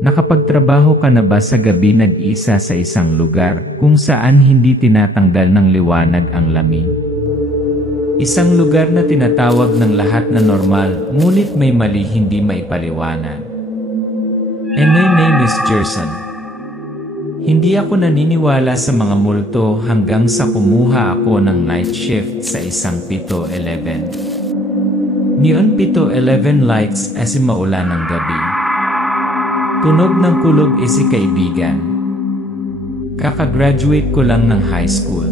Nakapagtrabaho ka na ba sa gabi nag-isa sa isang lugar kung saan hindi tinatanggal ng liwanag ang lamig? Isang lugar na tinatawag ng lahat na normal, ngunit may mali hindi maipaliwanag. And my name is Gerson. Hindi ako naniniwala sa mga multo hanggang sa kumuha ako ng night shift sa isang 7-Eleven. Neon 7-Eleven lights as maulan ng gabi. Tunog ng kulog isi kaibigan. Kakagraduate ko lang ng high school.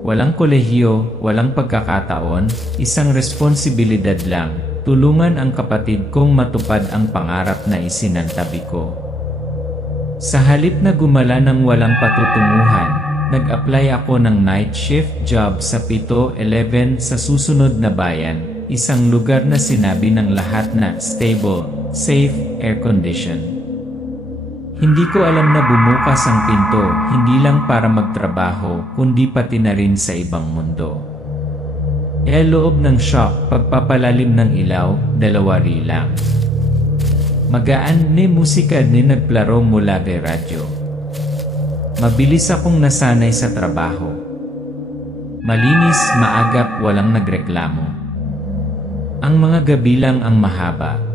Walang kolehiyo, walang pagkakataon, isang responsibilidad lang, tulungan ang kapatid kong matupad ang pangarap na isinantabi ko. Sa halip na gumala ng walang patutunguhan, nag-apply ako ng night shift job sa 7-Eleven sa susunod na bayan, isang lugar na sinabi ng lahat na stable, safe, air-conditioned. Hindi ko alam na bumukas ang pinto, hindi lang para magtrabaho, kundi pati na rin sa ibang mundo. Loob ng shop, pagpapalalim ng ilaw, 2 rilang. Magaan ni musika ni nagplaro mula kay radyo. Mabilis akong nasanay sa trabaho. Malinis, maagap, walang nagreklamo. Ang mga gabi lang ang mahaba.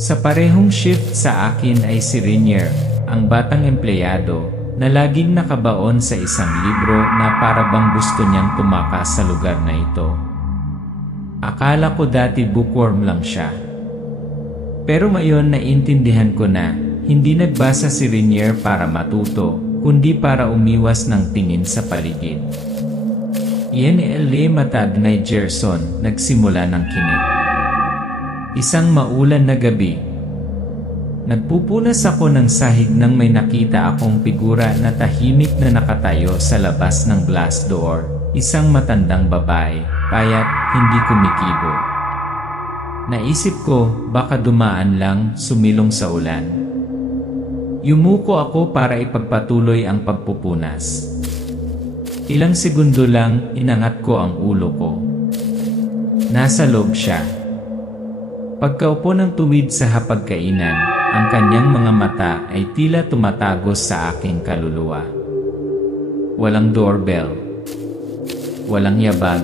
Sa parehong shift sa akin ay si Rainier, ang batang empleyado, na laging nakabaon sa isang libro na para bang gusto niyang tumakas sa lugar na ito. Akala ko dati bookworm lang siya. Pero ngayon naintindihan ko na, hindi nagbasa si Rainier para matuto, kundi para umiwas ng tingin sa paligid. Iyan matag na Gerson, nagsimula ng kinig. Isang maulan na gabi. Nagpupunas ako ng sahig nang may nakita akong figura na tahimik na nakatayo sa labas ng glass door. Isang matandang babae, payat, hindi kumikibo. Naisip ko, baka dumaan lang, sumilong sa ulan. Yumuko ako para ipagpatuloy ang pagpupunas. Ilang segundo lang, inangat ko ang ulo ko. Nasa loob siya. Pagkaupo ng tuwid sa hapagkainan, ang kanyang mga mata ay tila tumatagos sa aking kaluluwa. Walang doorbell. Walang yabag.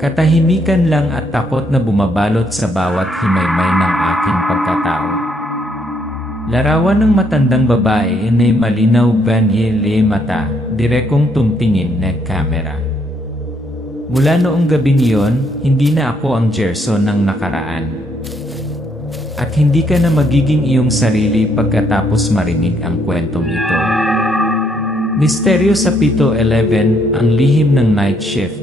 Katahimikan lang at takot na bumabalot sa bawat himaymay ng aking pagkatao. Larawan ng matandang babae ay malinaw banyele mata, direkong tumtingin na kamera. Mula noong gabi niyon, hindi na ako ang Gerson ng nakaraan. At hindi ka na magiging iyong sarili pagkatapos marinig ang kwentong ito. Misteryo sa 7-Eleven, ang lihim ng night shift.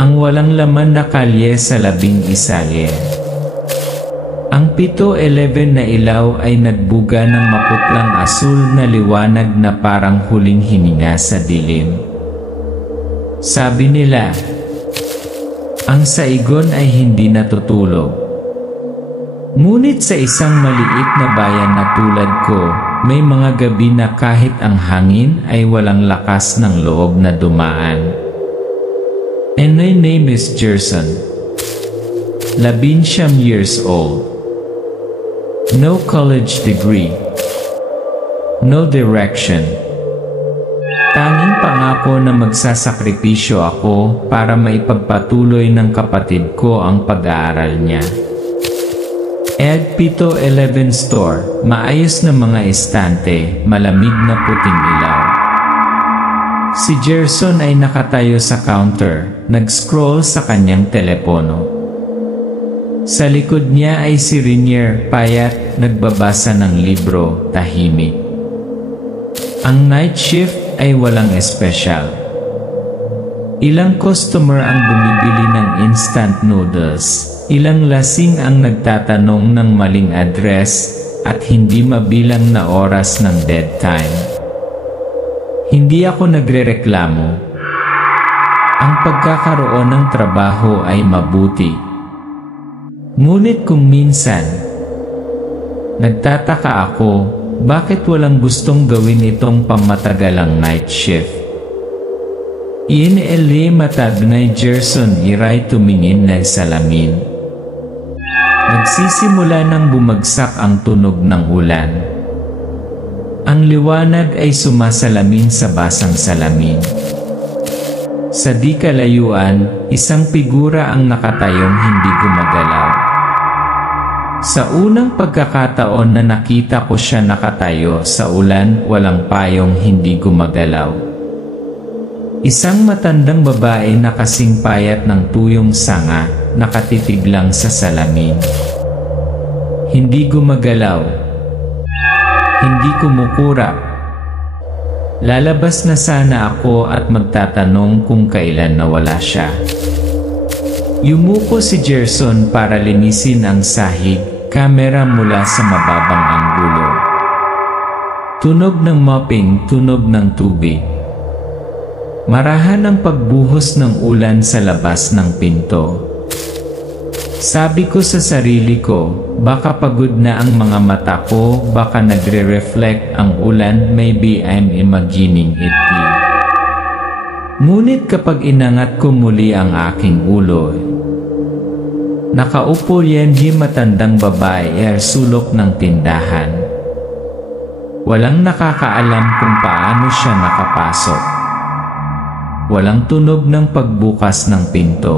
Ang walang laman na kalye sa 11 kalye. Ang 7-Eleven na ilaw ay nagbuga ng maputlang asul na liwanag na parang huling hininga sa dilim. Sabi nila, ang saigon ay hindi natutulog. Ngunit sa isang maliit na bayan na tulad ko, may mga gabi na kahit ang hangin ay walang lakas ng loob na dumaan. And my name is Gerson. 19 years old. No college degree. No direction. Tanging pangako na magsasakripisyo ako para maipagpatuloy ng kapatid ko ang pag-aaral niya. Ed 7-Eleven store, maayos na mga estante, malamig na puting ilaw. Si Gerson ay nakatayo sa counter, nag-scroll sa kanyang telepono. Sa likod niya ay si Rainier, payat, nagbabasa ng libro, tahimik. Ang night shift ay walang espesyal. Ilang customer ang bumibili ng instant noodles, ilang lasing ang nagtatanong ng maling address, at hindi mabilang na oras ng dead time. Hindi ako nagrereklamo. Ang pagkakaroon ng trabaho ay mabuti. Ngunit kung minsan, nagtataka ako, bakit walang gustong gawin itong pamatagalang night shift? Matag na Gerson iray tumingin na salamin. Nagsisimula nang bumagsak ang tunog ng ulan. Ang liwanag ay sumasalamin sa basang salamin. Sa di kalayuan, isang figura ang nakatayong hindi gumagalaw. Sa unang pagkakataon na nakita ko siya nakatayo sa ulan, walang payong, hindi gumagalaw. Isang matandang babae na kasing payat ng tuyong sanga, nakatitig lang sa salamin. Hindi gumagalaw. Hindi kumukurap. Lalabas na sana ako at magtatanong kung kailan nawala siya. Yumuko si Gerson para linisin ang sahig, kamera mula sa mababang anggulo. Tunog ng mopping, tunog ng tubig. Marahan ang pagbuhos ng ulan sa labas ng pinto. Sabi ko sa sarili ko, baka pagod na ang mga mata ko, baka nagre-reflect ang ulan, maybe I'm imagining it. Ngunit kapag inangat ko muli ang aking ulo, nakaupo Yenji, matandang babae, sulok ng tindahan. Walang nakakaalam kung paano siya nakapasok. Walang tunog ng pagbukas ng pinto.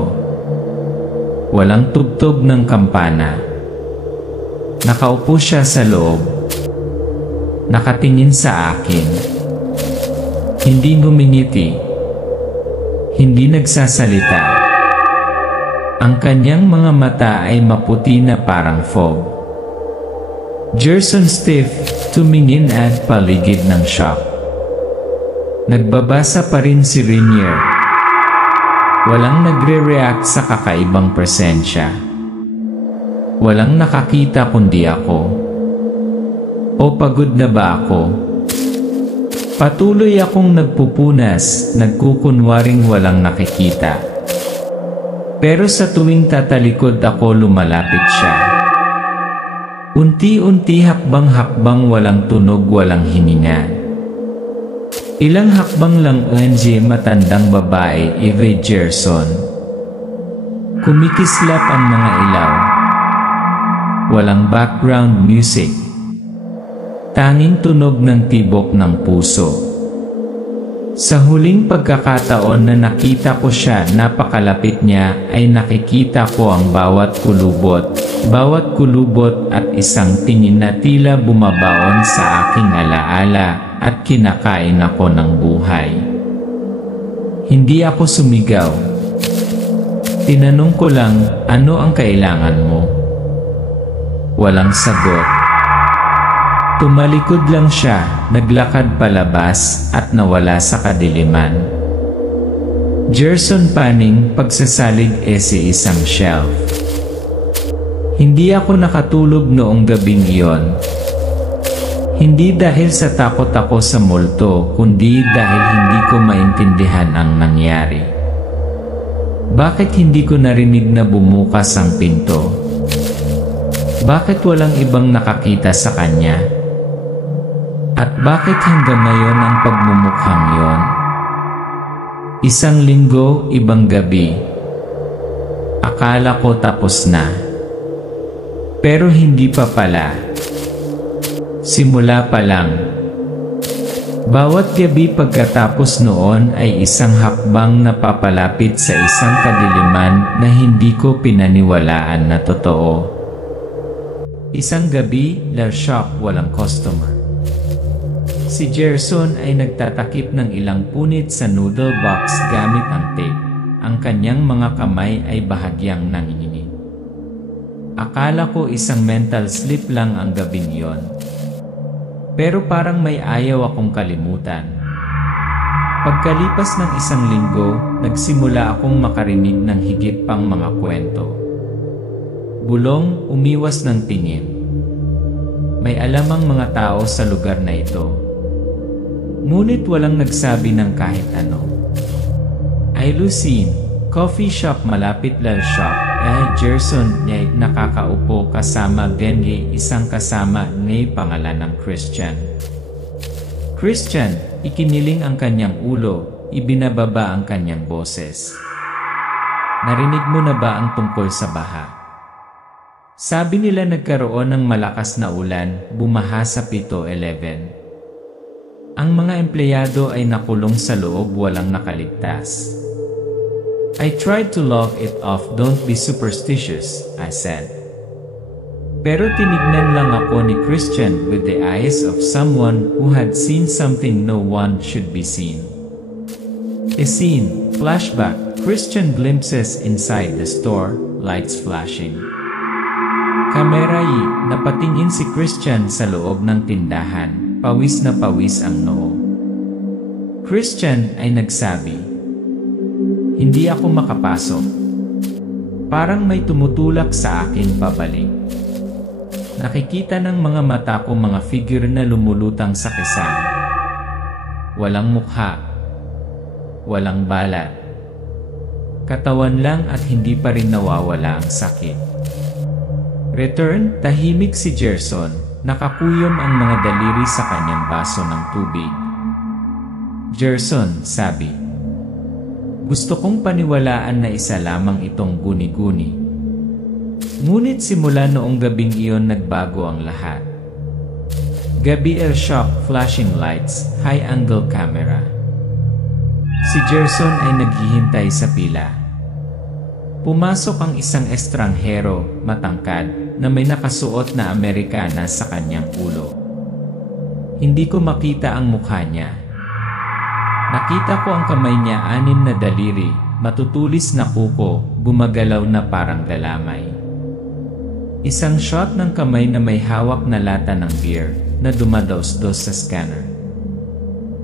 Walang tugtog ng kampana. Nakaupo siya sa loob. Nakatingin sa akin. Hindi ngumingiti. Hindi nagsasalita. Ang kanyang mga mata ay maputi na parang fog. Gerson stiff, tumingin at paligid ng shock. Nagbabasa pa rin si Rainier. Walang nagre-react sa kakaibang presensya. Walang nakakita kundi ako. O pagod na ba ako? Patuloy akong nagpupunas, nagkukunwaring walang nakikita. Pero sa tuwing tatalikod ako, lumalapit siya. Unti-unti, hakbang-hakbang, walang tunog, walang hininga. Ilang hakbang lang, Angie, matandang babae, Eve Gerson. Kumikislap ang mga ilaw. Walang background music. Tanging tunog ng tibok ng puso. Sa huling pagkakataon na nakita ko siya, napakalapit niya, ay nakikita ko ang bawat kulubot at isang tingin na tila bumabaon sa aking alaala. At kinakain ako ng buhay. Hindi ako sumigaw. Tinanong ko lang, ano ang kailangan mo? Walang sagot. Tumalikod lang siya, naglakad palabas at nawala sa kadiliman. Gerson Panning, pagsasalig sa isang shelf. Hindi ako nakatulog noong gabing iyon. Hindi dahil sa takot ako sa multo, kundi dahil hindi ko maintindihan ang nangyari. Bakit hindi ko narinig na bumukas ang pinto? Bakit walang ibang nakakita sa kanya? At bakit hanggang ngayon ang pagmumukhang yon? Isang linggo, ibang gabi. Akala ko tapos na. Pero hindi pa pala. Simula pa lang. Bawat gabi pagkatapos noon ay isang hakbang na papalapit sa isang kadiliman na hindi ko pinaniwalaan na totoo. Isang gabi, la shop, walang customer. Si Gerson ay nagtatakip ng ilang punit sa noodle box gamit ang tape. Ang kanyang mga kamay ay bahagyang nanginginig. Akala ko isang mental slip lang ang gabing yon. Pero parang may ayaw akong kalimutan. Pagkalipas ng isang linggo, nagsimula akong makarinig ng higit pang mga kwento. Bulong, umiwas ng tingin. May alamang mga tao sa lugar na ito. Ngunit walang nagsabi ng kahit ano. Ay Lucine, coffee shop malapit lal shop. Gerson niya nakakaupo kasama Gengi, isang kasama ni pangalan ng Christian. Christian, ikiniling ang kanyang ulo, ibinababa ang kanyang boses. Narinig mo na ba ang tungkol sa baha? Sabi nila nagkaroon ng malakas na ulan, bumaha sa 7-Eleven. Ang mga empleyado ay nakulong sa loob, walang nakaligtas. I tried to laugh it off. Don't be superstitious, I said. Pero tinignan lang ako ni Christian with the eyes of someone who had seen something no one should be seen. A scene, flashback, Christian glimpses inside the store, lights flashing. Kameray, napatingin si Christian sa loob ng tindahan, pawis na pawis ang noo. Christian ay nagsabi, "Hindi ako makapasok." Parang may tumutulak sa akin pabalik. Nakikita ng mga mata ko mga figure na lumulutang sa kesan. Walang mukha. Walang balat. Katawan lang at hindi pa rin nawawala ang sakit. Return, tahimik si Gerson, nakakuyom ang mga daliri sa kanyang baso ng tubig. Gerson, sabi, "Gusto kong paniwalaan na isa lamang itong guni-guni. Ngunit simula noong gabing iyon nagbago ang lahat. Gabi air shock, flashing lights, high-angle camera." Si Gerson ay naghihintay sa pila. Pumasok ang isang estranghero, matangkad, na may nakasuot na Amerikana sa kanyang ulo. Hindi ko makita ang mukha niya. Nakita ko ang kamay niya, 6 na daliri, matutulis na kuko, gumagalaw na parang galamay. Isang shot ng kamay na may hawak na lata ng beer na dumadaos-dos sa scanner.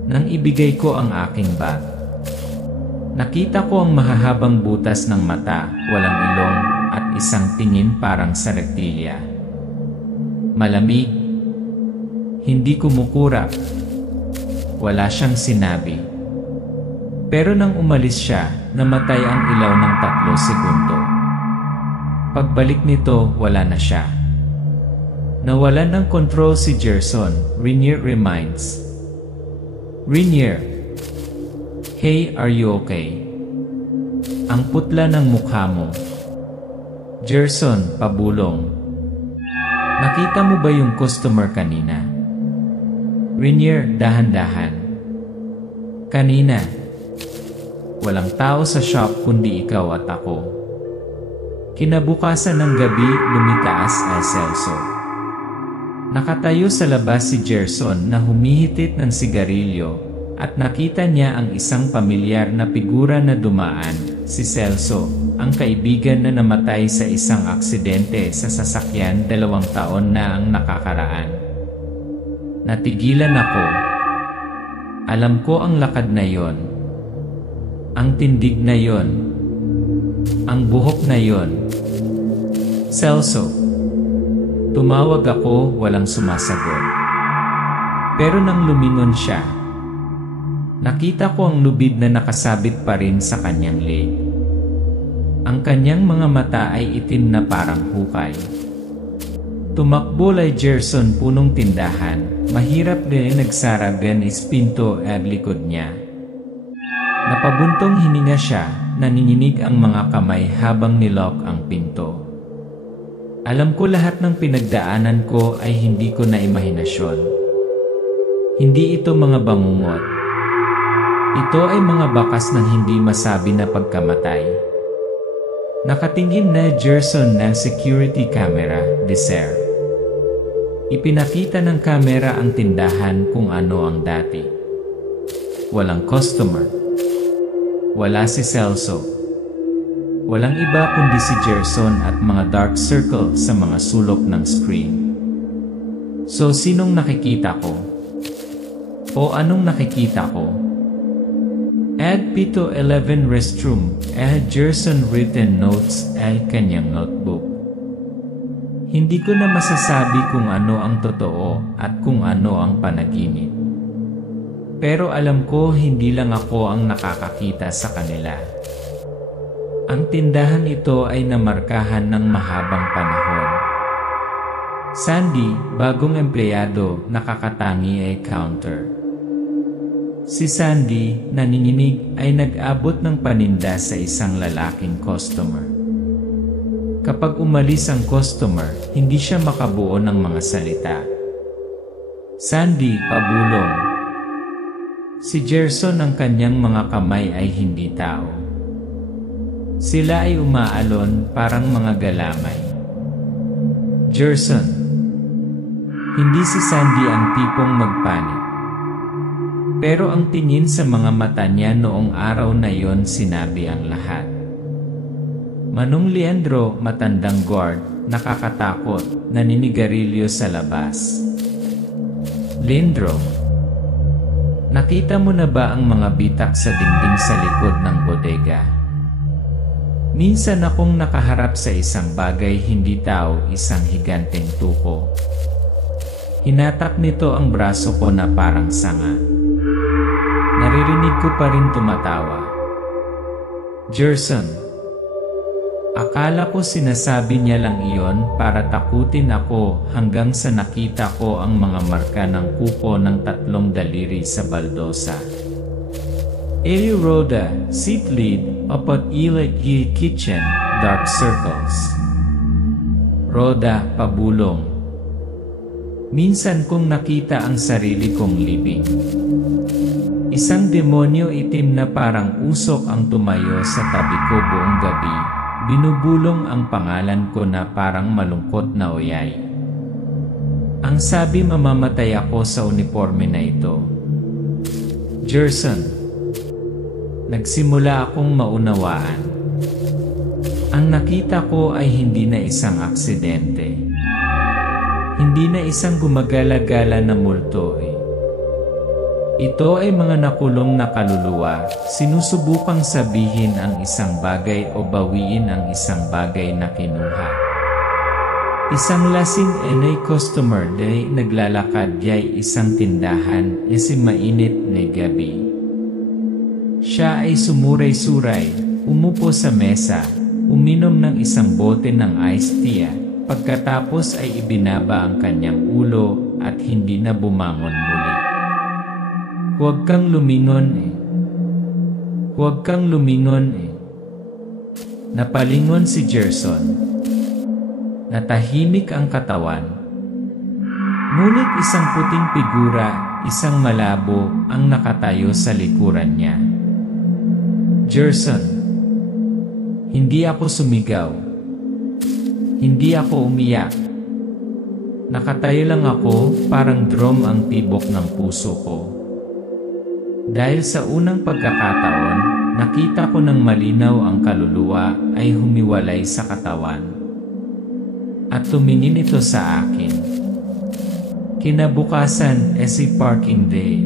Nang ibigay ko ang aking bag, nakita ko ang mahahabang butas ng mata, walang ilong, at isang tingin parang sa reptilya. Malamig. Hindi kumukurap. Wala siyang sinabi. Pero nang umalis siya, namatay ang ilaw ng 3 segundo. Pagbalik nito, wala na siya. Nawalan ng control si Gerson, Rainier reminds. Rainier, "Hey, are you okay? Ang putla ng mukha mo." Gerson, pabulong. "Nakita mo ba yung customer kanina?" Rainier, dahan-dahan. "Kanina. Walang tao sa shop kundi ikaw at ako." Kinabukasan ng gabi, lumitaas ang Celso. Nakatayo sa labas si Gerson na humihitit ng sigarilyo at nakita niya ang isang pamilyar na figura na dumaan, si Celso, ang kaibigan na namatay sa isang aksidente sa sasakyan 2 taon na ang nakakaraan. Natigilan ako. Alam ko ang lakad na yon, ang tindig na yon, ang buhok na yon. "Celso." Tumawag ako, walang sumasagot. Pero nang lumingon siya, nakita ko ang lubid na nakasabit pa rin sa kanyang leg. Ang kanyang mga mata ay itim na parang hukay. Tumakbo lay Gerson punong tindahan, mahirap din nagsara ganis pinto at likod niya. Napabuntong hininga siya, nanginginig ang mga kamay habang nilock ang pinto. Alam ko lahat ng pinagdaanan ko ay hindi ko na imahinasyon. Hindi ito mga bangungot. Ito ay mga bakas ng hindi masabi na pagkamatay. Nakatingin na Gerson ng security camera, deser. Ipinakita ng kamera ang tindahan kung ano ang dati. Walang customer. Wala si Celso. Walang iba kundi si Gerson at mga dark circle sa mga sulok ng screen. So sinong nakikita ko? O anong nakikita ko? Add Pito 11 restroom, add Gerson written notes, add kanyang notebook. Hindi ko na masasabi kung ano ang totoo at kung ano ang panaginip. Pero alam ko hindi lang ako ang nakakakita sa kanila. Ang tindahan ito ay namarkahan ng mahabang panahon. Sandy, bagong empleyado, nakakatangi ay counter. Si Sandy, naninginig, ay nag-abot ng paninda sa isang lalaking customer. Kapag umalis ang customer, hindi siya makabuo ng mga salita. Sandy, pabulong. Si Gerson ang kanyang mga kamay ay hindi tao. Sila ay umaalon parang mga galamay. Gerson. Hindi si Sandy ang tipong magpanik. Pero ang tingin sa mga mata niya noong araw na yon sinabi ang lahat. Manong Leandro, matandang guard, nakakatakot, naninigarilyo sa labas. Leandro, nakita mo na ba ang mga bitak sa dingding sa likod ng bodega? Minsan akong nakaharap sa isang bagay hindi tao, isang higanteng tuko. Hinatak nito ang braso ko na parang sanga. Naririnig ko pa rin tumatawa. Gerson, akala ko sinasabi niya lang iyon para takutin ako hanggang sa nakita ko ang mga marka ng kuko ng 3 daliri sa baldosa. Eli Rhoda, seat lead, upot ilet kitchen, dark circles. Rhoda, pabulong. Minsan kong nakita ang sarili kong libing. Isang demonyo itim na parang usok ang tumayo sa tabi ko buong gabi. Binubulong ang pangalan ko na parang malungkot na oyay. Ang sabi mamamatay ako sa uniforme na ito. Gerson, nagsimula akong maunawaan. Ang nakita ko ay hindi na isang aksidente. Hindi na isang gumagala-gala na multo. Ito ay mga nakulong na kaluluwa, sinusubukang sabihin ang isang bagay o bawiin ang isang bagay na kinuha. Isang lasing enay customer day naglalakad yay isang tindahan si mainit na gabi. Siya ay sumuray-suray, umupo sa mesa, uminom ng isang bote ng iced tea, pagkatapos ay ibinaba ang kanyang ulo at hindi na bumangon muli. Huwag kang lumingon eh. Huwag kang lumingon eh. Napalingon si Gerson. Natahimik ang katawan. Ngunit isang puting figura, isang malabo, ang nakatayo sa likuran niya. Gerson. Hindi ako sumigaw. Hindi ako umiyak. Nakatayo lang ako, parang drum ang tibok ng puso ko. Dahil sa unang pagkakataon, nakita ko ng malinaw ang kaluluwa ay humiwalay sa katawan. At tumingin ito sa akin. Kinabukasan si parking day.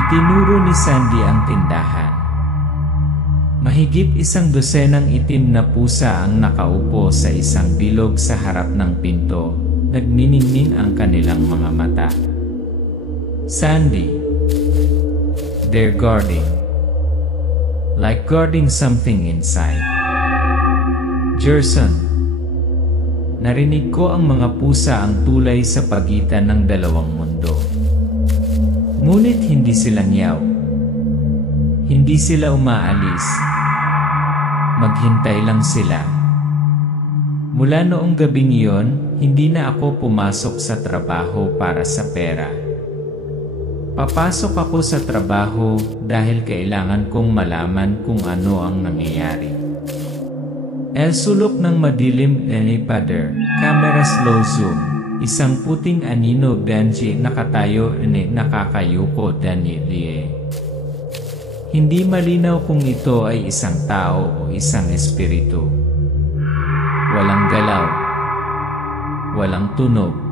Itinuro ni Sandy ang tindahan. Mahigit 100 itim na pusa ang nakaupo sa isang bilog sa harap ng pinto, nagniningning ang kanilang mga mata. Sandy. They're guarding. Like guarding something inside. Gerson. Narinig ko ang mga pusa ang tulay sa pagitan ng dalawang mundo. Ngunit hindi sila ngiyaw. Hindi sila umaalis. Maghintay lang sila. Mula noong gabing iyon, hindi na ako pumasok sa trabaho para sa pera. Papasok ako sa trabaho dahil kailangan kong malaman kung ano ang nangyayari. El sulok ng madilim ni pader, camera slow zoom, isang puting anino Benji nakatayo ni nakakayuko Danilie. Hindi malinaw kung ito ay isang tao o isang espiritu. Walang galaw. Walang tunog.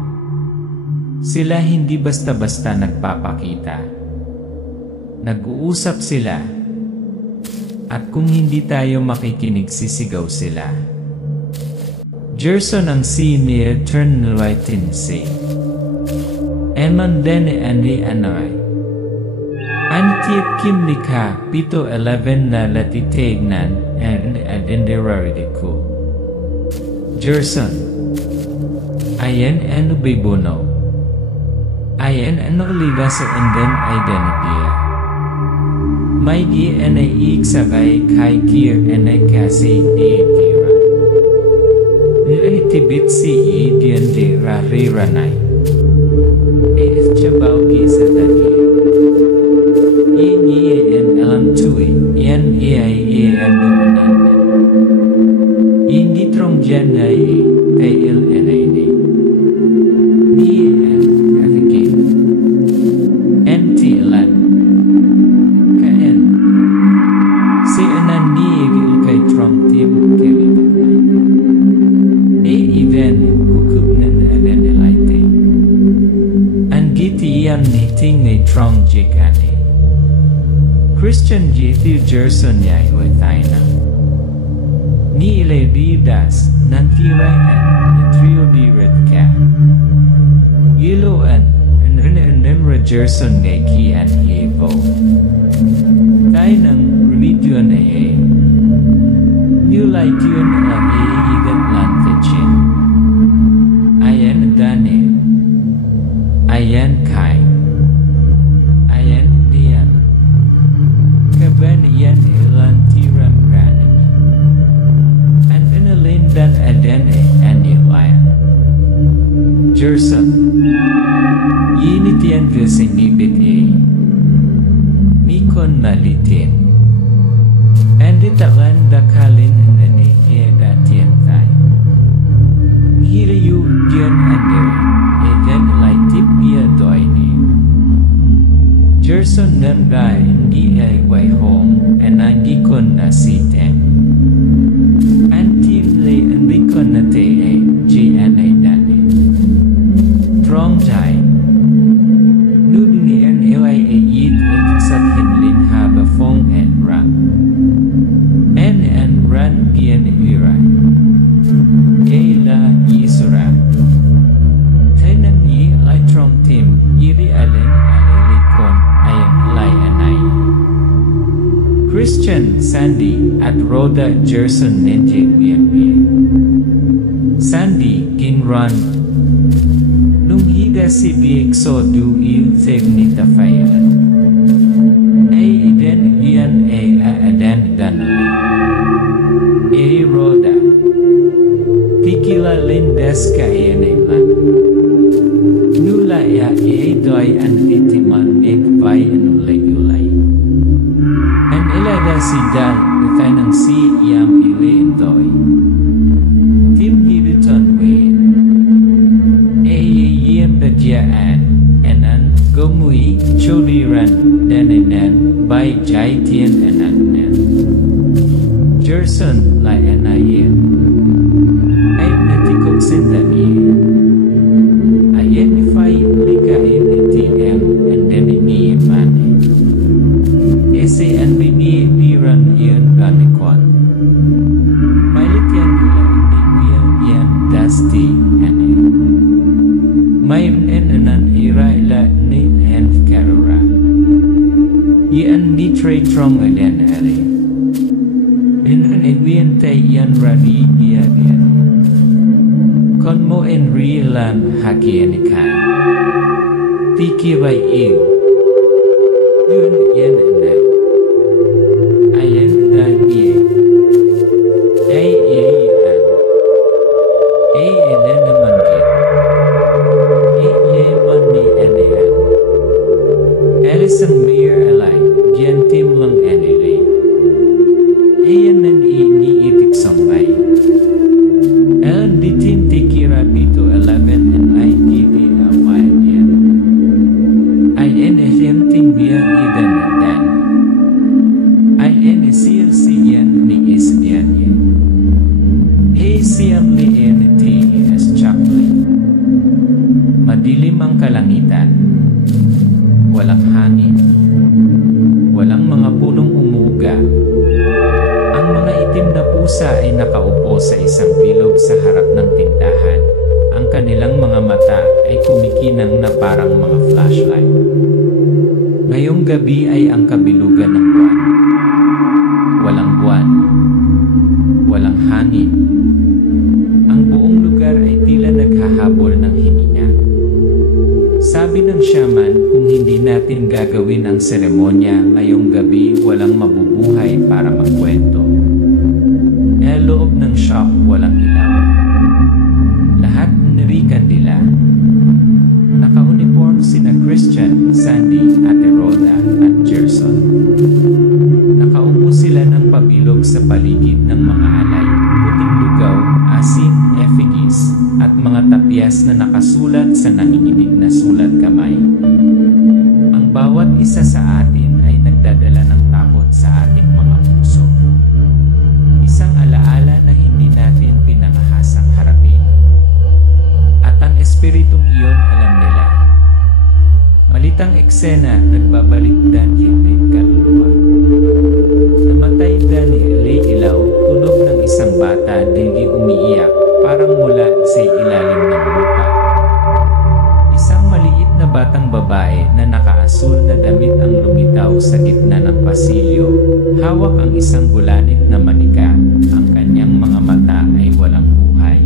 Sila hindi basta-basta nagpapakita. Nag-uusap sila. At kung hindi tayo makikinig, sisigaw sila. Gerson ang si turn right in si. Eman dene ani anoy. Antiet kim nikha pito 11 na latitegnan and adenderaridiku. Gerson. Ayan ano bibono. Ayan ano liga sa enden identity. May gi enay ik sakay kay kier enay kasi di kira. tibit si Idian de Rariranay. Es Chabao Gisa Dani. En alam tui, en en dumanan. Hindi trong janay kay il enay. Ni en atiki. En tilan. Kaen. Si anan ni il kay trong tim kiri. Even kukupnan anan ilaite. An giti yan niting ngay trong jikani. Christian Jithi Jerson Yai Wetaina Ni Ile Bidas Nantira and Trio Birit Ka Yilo and Nimra Jerson Neki and Yevo Tainang Religion A New Lightion A Even Lanfichin Ayan Dane Ayan Kai Ayan Nian Kaban yan ilan tiram ranimi. And inalindan adene anilaya. Jerson. Yinitian visinibit Mikon malitin. And italan dakalin nani datian tay. Hiriyu dian andere. Eden laitip bia doini. Jerson nandai ndi ay way home and hindi kon na sitem. Antimly hindi kon na te ay GNA dani. Trong jai. Nudni en ay yit at sa hinlin haba fong en ran. En ran gian iray. Kayla isura. Tainan yi ay trong tim iri alin alilikon. Christian Sandy at Rhoda Jerson Ninja BMB Sandy Ginron Nung higa si Biexo du il Tegnita Fayan Ay iden iyan ay adan danali Ay Rhoda Tikila lindes ka iyan ay man Nula ya ay doy an itiman ek vay anulay ulay Ilaga si Dal, ng si Iyam Ilindoy. Tim Hibiton Win. Yiyam Badyaan, Enan, Gomui, Choliran, Denenan, Bay Jaitian Enanen. Jerson, La Enayin. Ay natikog sintaniyin. Identify likain itm and then iniimani. Ese and bini biran iyan ganikon. Mailit yan ilan yan dusty ane. Mayon enanan ira ila ni hand karura. Iyan ni tray trong alen are. Inan egwian tay yan radi iyan. Kon mo en rilan hakianikan. Tiki bay iw. Yun yan enan. Ayan dan iye. Ay iyan. Ay elen naman kit. Ay iye man ni enehan. Alison Mayer alay. Diyan tim lang enere. Ayan nan ni itik sambay. Ellen ditin tikira bito 11 and ITV awayan yan. Ay enesem ting biya idan dan. Ay enesil siyan ni isniyan yan. Ay siyam li eneti as chakli. Madilim ang kalangitan. Walang hangin. Walang mga punong umuga. Ang mga itim na pusa ay nakaupo sa isang bilog sa harap ng tindahan. Ang kanilang mga mata ay kumikinang na parang mga flashlight. Ngayong gabi ay ang kabilugan ng buwan. Walang buwan. Walang hangin. Ang buong lugar ay tila naghahabol ng hininga. Sabi ng shaman, kung hindi natin gagawin ang seremonya ngayong gabi, walang mabubuhay para magkwento. Loob ng shop walang ilaw. ng mga alay, puting lugaw, asin, effigies, at mga tapyas na nakasulat sa nanginginig na sulat kamay. Ang bawat isa sa atin ay nagdadala ng takot sa ating mga puso. Isang alaala na hindi natin pinangahasang harapin. At ang espiritong iyon alam nila. Malitang eksena, nagbabalik Daniel may kaluluwa. Namatay Daniel ay ilaw, tunog ng isang bata digi umiiyak, parang mula sa ilalim ng lupa. Isang maliit na batang babae na nakaasul na damit ang lumitaw sa gitna ng pasilyo. Hawak ang isang bulanit na manika, ang kanyang mga mata ay walang buhay.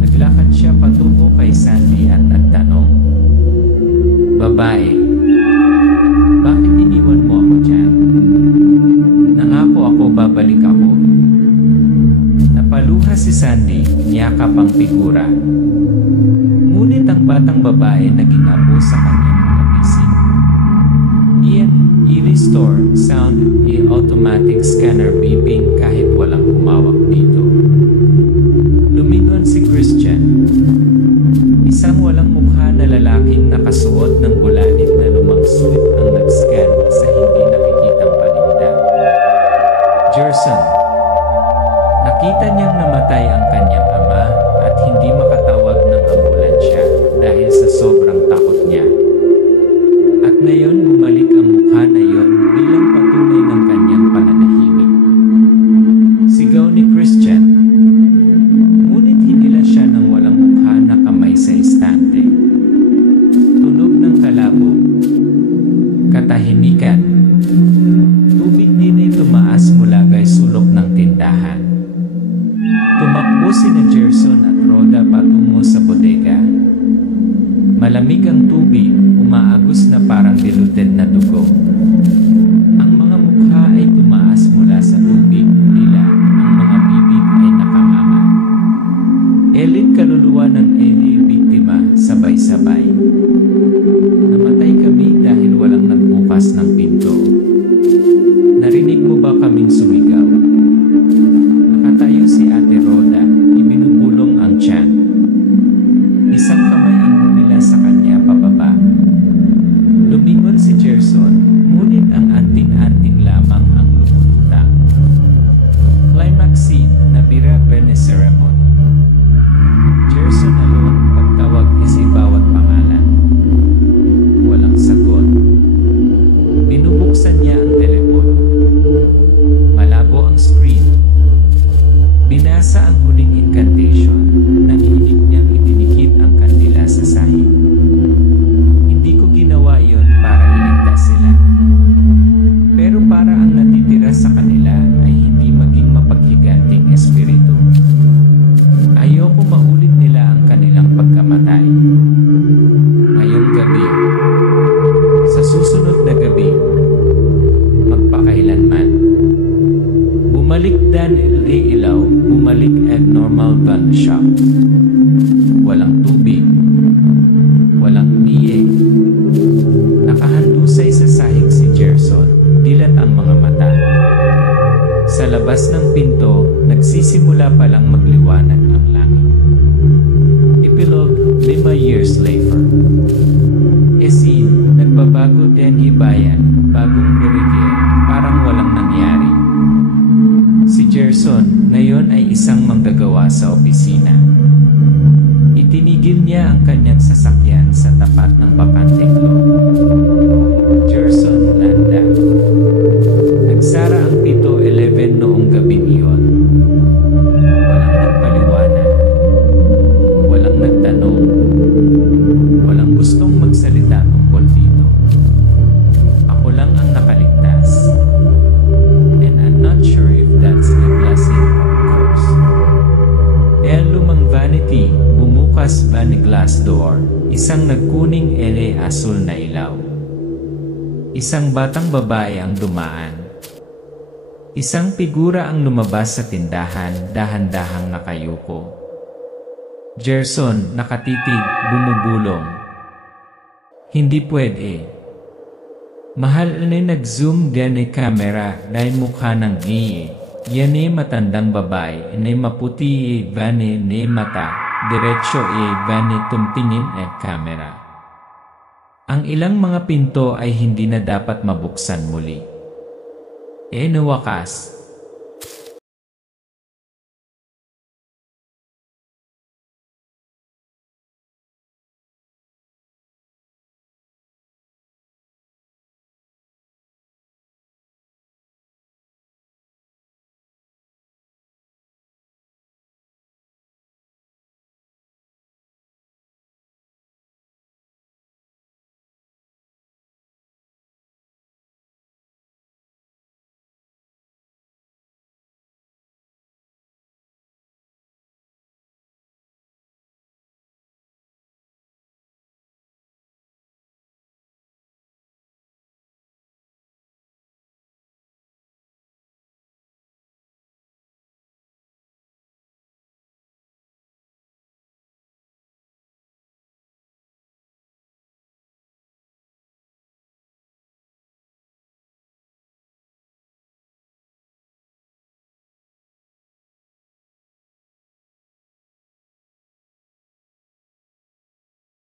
Naglakad siya patungo kay Sandy at nagtanong, "Babae, bakit iniwan mo ako dyan? Nangako ako babalik ako." Napaluha si Sandy, niyakap ang figura. Ngunit ang batang babae naging abo sa kanyang mga bisig. Iyan, i-restore, sound, i-automatic scanner beeping kahit walang humawak dito. Lumingon si Christian. Isang walang mukha na lalaking nakasuot ng bulanit na lumang suit ang nag-scan sa hindi nakikitang paninda. Gerson. Nakita niyang namatay ang kanyang ama at hindi makatawag ng ambulansya dahil sa sobrang takot niya. At ngayon bumalik ang mukha na iyon bilang patunay ng kanyang pananahimik. Sigaw ni Christian. Ngunit hinila siya ng walang mukha na kamay sa istante. Tunog ng kalabo. Katahimikan. Tubig din ay tumaas mula kay sulok ng tindahan. Tumakbo sina Gerson at Rhoda patungo sa bodega. Malamig ang tubig, umaagos na parang diluted na dugo. Ang mga mukha ay tumaas mula sa tubig, nila, ang mga bibig ay nakanganga. Elid kaluluwa ng Eli biktima, sabay-sabay. Namatay kami dahil walang nagbukas ng pinto. Narinig mo ba kaming sumigaw? Nakatayo si Ate Rhoda, ibinubulong ang tiyan. Isang kamay ang humila sa kanya pababa. Lumingon si Gerson, ngunit ang anting-anting lamang ang lumulutang. Climax scene, nabira Bene ceremony. Gerson alone, pagtawag niya si bawat pangalan. Walang sagot. Binubuksan niya ang telepono. Malabo ang screen. Binasa ang huling incantation. Nanginig niyang idinikit ang kandila sa sahig. Hindi ko ginawa iyon para iligtas sila. Pero para ang natitira sa kanila ay hindi maging mapaghiganting espiritu. Ayoko maulit nila ang kanilang pagkamatay. Ngayong gabi. Sa susunod na gabi. Magpakailanman. Bumalik Daniel A. Ilaw, bumalik abnormal gun shop. Walang tubig. Walang umiig. Nakahandusay sa sahig si Gerson, dilat ang mga mata. Sa labas ng pinto, nagsisimula palang magliwanag ang langit. Epilogue, 5 years later. Scene, nagbabago din hibayan, bagong Meridian, parang walang nangyari. Si Gerson, ngayon ay isang manggagawa sa opisina. Itinigil niya ang kanyang sasakyan sa tapat ng bakanteng lot. Gerson landa. Nagsara ang 7-11 noong gabing iyon. Walang nagpaliwanag. Walang nagtanong. Walang gustong magsalita tungkol dito. Ako lang ang nakaligtas. And I'm not sure if that's a blessing or curse. Lumang vanity, bumukas ba ni glass door, isang nagkuning asul na ilaw. Isang batang babae ang dumaan. Isang figura ang lumabas sa tindahan, dahan-dahang nakayuko. Gerson, nakatitig, bumubulong. Hindi pwede. Mahal na nag-zoom din ay camera dahil mukha ng Yan ay matandang babae, na maputi vane ne mata, diretsyo vane tumtingin kamera. Ang ilang mga pinto ay hindi na dapat mabuksan muli. No wakas,